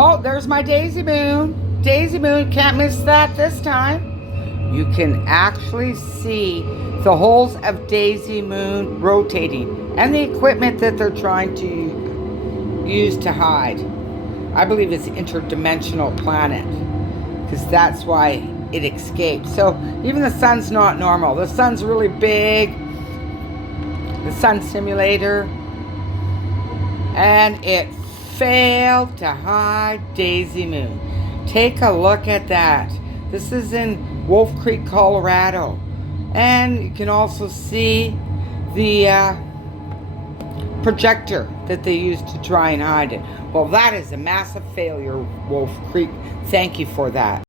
Oh, there's my Daisy Moon. Daisy Moon, can't miss that this time. You can actually see the holes of Daisy Moon rotating and the equipment that they're trying to use to hide. I believe it's an interdimensional planet because that's why it escaped. So even the sun's not normal. The sun's really big. The sun simulator. And it failed to hide Daisy Moon. Take a look at that. This is in Wolf Creek, Colorado. And you can also see the projector that they used to try and hide it. Well, that is a massive failure, Wolf Creek. Thank you for that.